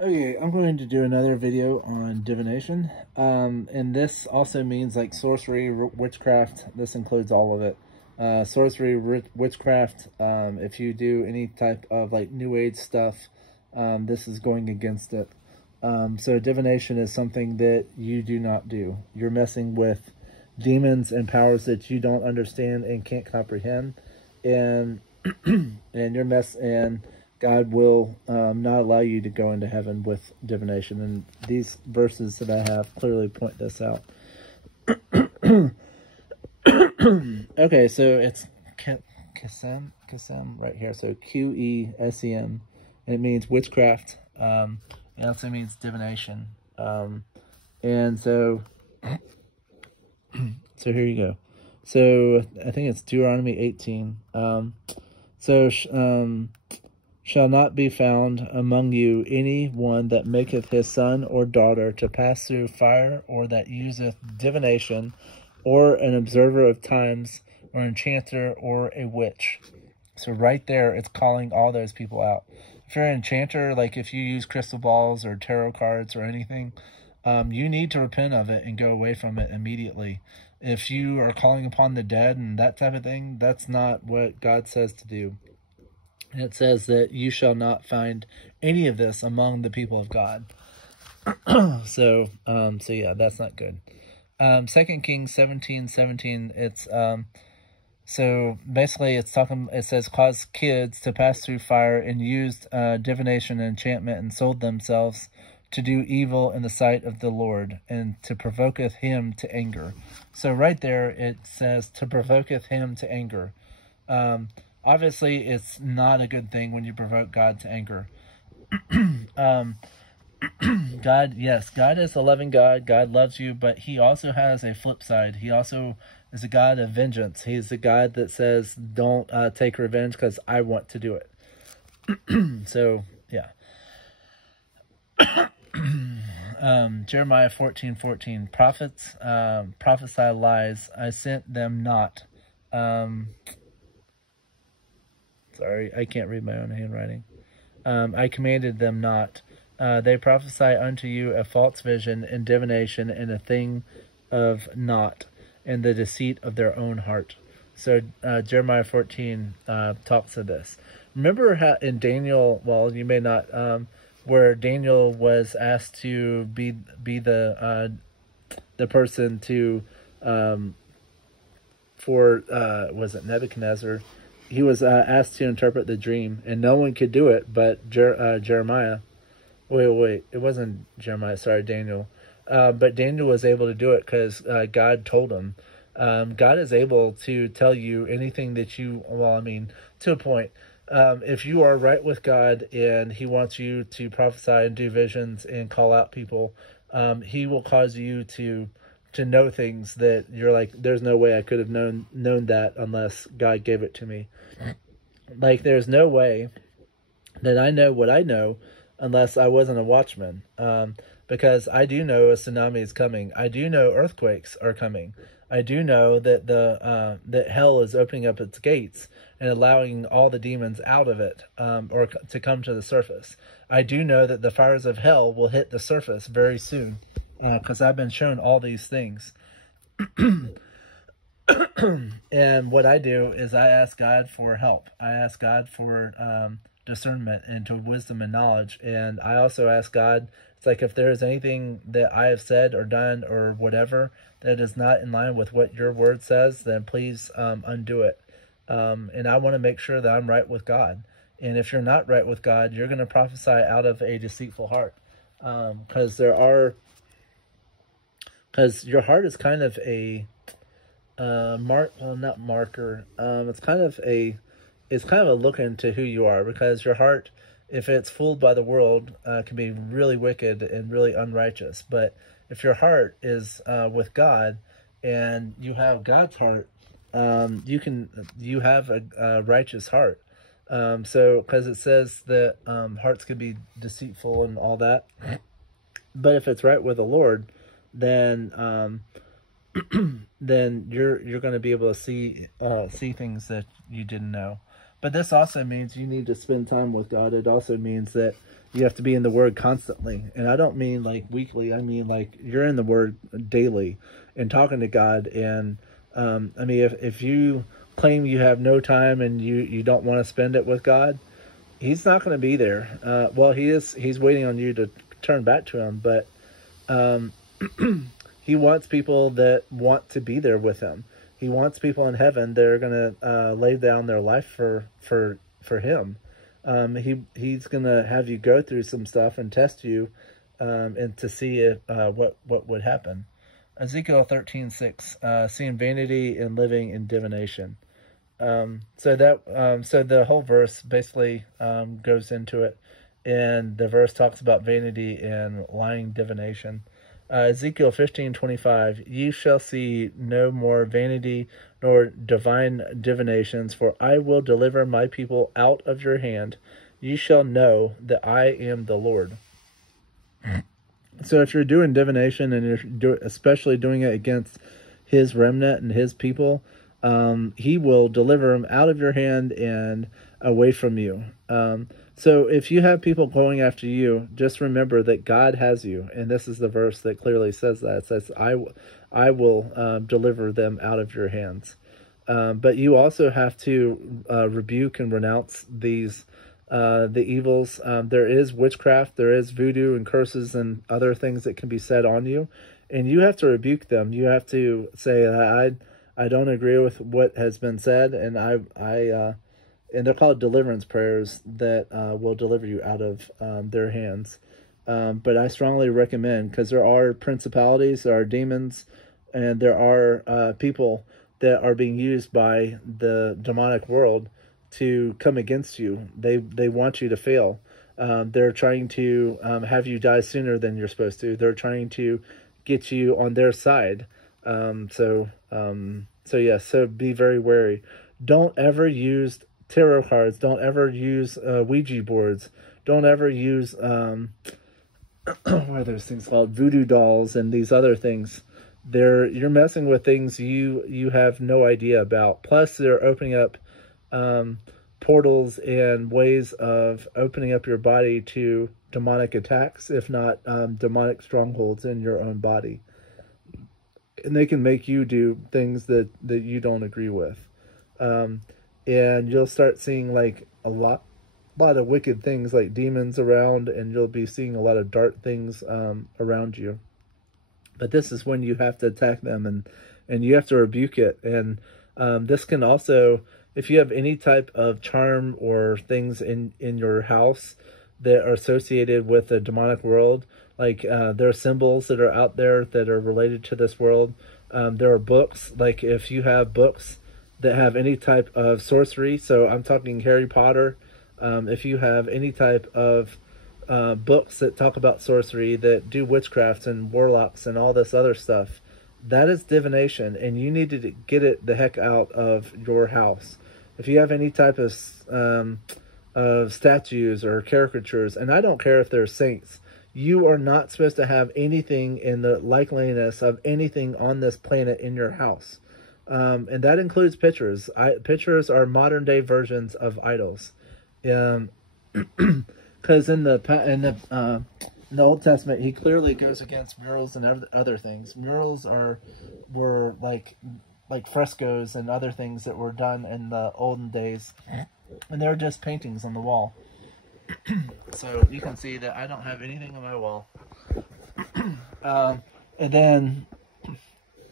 Okay, I'm going to do another video on divination. And this also means like sorcery, witchcraft. This includes all of it. Sorcery, witchcraft. If you do any type of like new age stuff, this is going against it. So divination is something that you do not do. You're messing with demons and powers that you don't understand and can't comprehend. And and God will not allow you to go into heaven with divination. And these verses that I have clearly point this out. Okay, so it's Qesem right here. So Qesem, and it means witchcraft. It also means divination. And so here you go. So I think it's Deuteronomy 18. Shall not be found among you any one that maketh his son or daughter to pass through fire, or that useth divination, or an observer of times, or enchanter, or a witch. So right there, it's calling all those people out. If you're an enchanter, like if you use crystal balls or tarot cards or anything, you need to repent of it and go away from it immediately. If you are calling upon the dead and that type of thing, that's not what God says to do. And it says that you shall not find any of this among the people of God. So yeah, that's not good. 2 Kings 17:17, it's, so basically it's talking, it says, caused kids to pass through fire and used divination and enchantment and sold themselves to do evil in the sight of the Lord, and to provoketh him to anger. So right there it says to provoketh him to anger. Obviously, it's not a good thing when you provoke God to anger. God, yes, God is a loving God. God loves you, but he also has a flip side. He also is a God of vengeance. He's a God that says, don't take revenge because I want to do it. So, yeah. Jeremiah 14:14. Prophets prophesy lies. I sent them not. Sorry, I can't read my own handwriting. I commanded them not. They prophesy unto you a false vision and divination and a thing of naught, and the deceit of their own heart. So Jeremiah 14 talks of this. Remember how in Daniel, well, you may not, where Daniel was asked to be the person to, was it Nebuchadnezzar? He was asked to interpret the dream, and no one could do it but Jeremiah. Wait, it wasn't Jeremiah, sorry, Daniel. But Daniel was able to do it because God told him. God is able to tell you anything that you, well, I mean, to a point. If you are right with God and he wants you to prophesy and do visions and call out people, he will cause you to know things that you're like, there's no way I could have known that unless God gave it to me. Like, there's no way that I know what I know unless I wasn't a watchman. Because I do know a tsunami is coming. I do know earthquakes are coming. I do know that that hell is opening up its gates and allowing all the demons out of it, or to come to the surface. I do know that the fires of hell will hit the surface very soon, because I've been shown all these things. And what I do is I ask God for help. I ask God for discernment and to wisdom and knowledge. And I also ask God, it's like, if there is anything that I have said or done or whatever that is not in line with what your word says, then please undo it. And I want to make sure that I'm right with God. And if you're not right with God, you're going to prophesy out of a deceitful heart. Because your heart is kind of a not marker. It's kind of a look into who you are, because your heart, if it's fooled by the world, can be really wicked and really unrighteous. But if your heart is with God and you have God's heart, you have a righteous heart. So, because it says that hearts can be deceitful and all that, but if it's right with the Lord, then then you're going to be able to see things that you didn't know. But this also means you need to spend time with God. It also means that you have to be in the Word constantly. And I don't mean like weekly. I mean like you're in the Word daily and talking to God. And I mean, if you claim you have no time and you don't want to spend it with God, He's not going to be there. Well, He's waiting on you to turn back to Him. But He wants people that want to be there with Him. He wants people in heaven that are going to lay down their life for Him. He's going to have you go through some stuff and test you, and to see if, what would happen. Ezekiel 13:6, seeing vanity and living in divination. So the whole verse basically goes into it, and the verse talks about vanity and lying divination. Ezekiel 15:25, ye shall see no more vanity nor divine divinations, for I will deliver my people out of your hand. Ye shall know that I am the Lord. So if you're doing divination and you're especially doing it against His remnant and His people, He will deliver them out of your hand and away from you. So if you have people going after you, just remember that God has you. And this is the verse that clearly says that. It says, I will deliver them out of your hands. But you also have to rebuke and renounce the evils. There is witchcraft, there is voodoo and curses and other things that can be said on you. And you have to rebuke them. You have to say, I don't agree with what has been said, and and they're called deliverance prayers that will deliver you out of their hands. But I strongly recommend, because there are principalities, there are demons, and there are people that are being used by the demonic world to come against you. They want you to fail. They're trying to have you die sooner than you're supposed to. They're trying to get you on their side. So be very wary. Don't ever use tarot cards. Don't ever use Ouija boards. Don't ever use what are those things called? Voodoo dolls and these other things. You're messing with things you have no idea about. Plus, they're opening up portals and ways of opening up your body to demonic attacks, if not demonic strongholds in your own body. And they can make you do things that you don't agree with. And you'll start seeing like a lot of wicked things like demons around, and you'll be seeing a lot of dark things around you. But this is when you have to attack them, and you have to rebuke it. And this can also, if you have any type of charm or things in your house that are associated with the demonic world, like there are symbols that are out there that are related to this world. There are books, like if you have books that have any type of sorcery, so I'm talking Harry Potter, if you have any type of books that talk about sorcery, that do witchcraft and warlocks and all this other stuff, that is divination, and you need to get it the heck out of your house. If you have any type of statues or caricatures, and I don't care if they're saints, you are not supposed to have anything in the likeliness of anything on this planet in your house. And that includes pictures. Pictures are modern day versions of idols. Because in the Old Testament, He clearly goes against murals and other things. Murals were like frescoes and other things that were done in the olden days, and they're just paintings on the wall. So you can see that I don't have anything on my wall. And then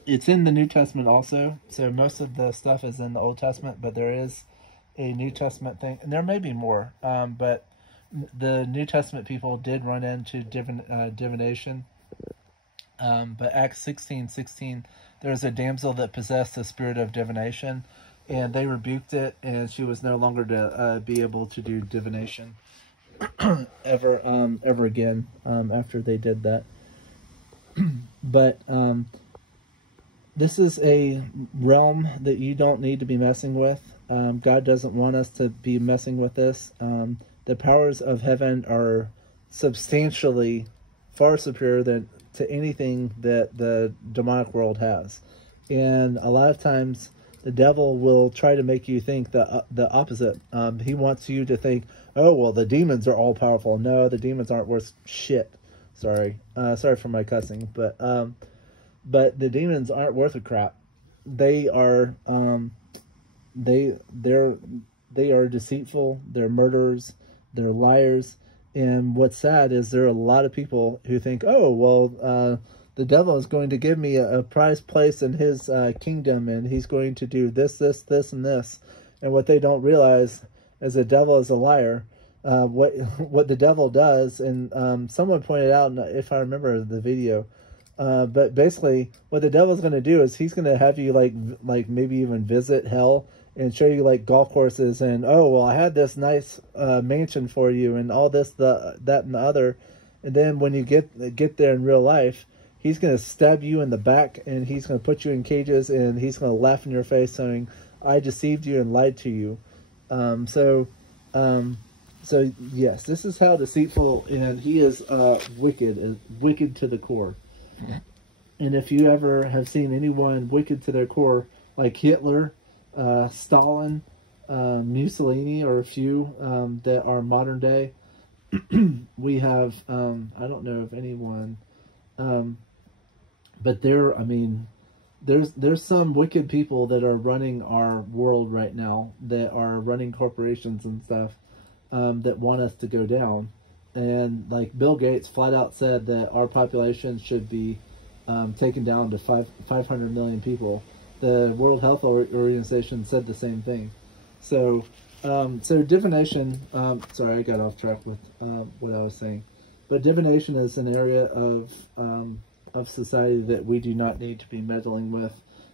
it's in the New Testament also. So most of the stuff is in the Old Testament, but there is a New Testament thing, and there may be more. But the New Testament people did run into divination. But Acts 16:16, there was a damsel that possessed the spirit of divination, and they rebuked it, and she was no longer to be able to do divination ever again after they did that. But this is a realm that you don't need to be messing with. God doesn't want us to be messing with this. The powers of heaven are substantially far superior to anything that the demonic world has. And a lot of times the devil will try to make you think the opposite. He wants you to think, oh, well, the demons are all powerful. No, the demons aren't worth shit. Sorry. Sorry for my cussing, but the demons aren't worth a crap. They are, they are deceitful. They're murderers. They're liars. And what's sad is there are a lot of people who think, oh, well, the devil is going to give me a prized place in his kingdom, and he's going to do this, this, this, and this. And what they don't realize is the devil is a liar. What the devil does, and someone pointed out, if I remember the video, but basically what the devil's going to do is he's going to have you like maybe even visit hell and show you like golf courses, and oh, well, I had this nice mansion for you and all this, that and the other. And then when you get there in real life, he's going to stab you in the back, and he's going to put you in cages, and he's going to laugh in your face saying, I deceived you and lied to you. So yes, this is how deceitful, and he is wicked to the core. And if you ever have seen anyone wicked to their core, like Hitler, Stalin, Mussolini, or a few that are modern day, we have, I don't know of anyone, but there's some wicked people that are running our world right now, that are running corporations and stuff, that want us to go down. And like Bill Gates flat out said that our population should be taken down to 500 million people. The World Health Organization said the same thing. So, so divination, sorry, I got off track with what I was saying. But divination is an area of society that we do not need to be meddling with.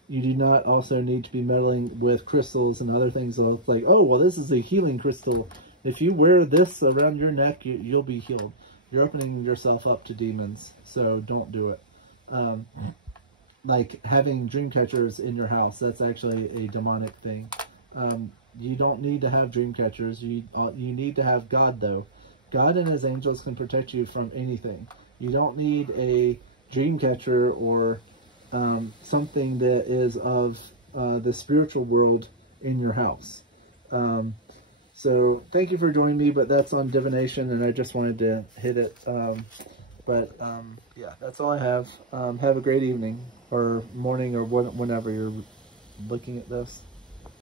You do not also need to be meddling with crystals and other things that look like, oh, well, this is a healing crystal. If you wear this around your neck, you'll be healed. You're opening yourself up to demons, so don't do it. Like having dream catchers in your house, that's actually a demonic thing. You don't need to have dream catchers. You need to have God, though. God and his angels can protect you from anything. You don't need a dream catcher or something that is of the spiritual world in your house. So thank you for joining me, but that's on divination, and I just wanted to hit it. Yeah, that's all I have. Have a great evening or morning or whenever you're looking at this.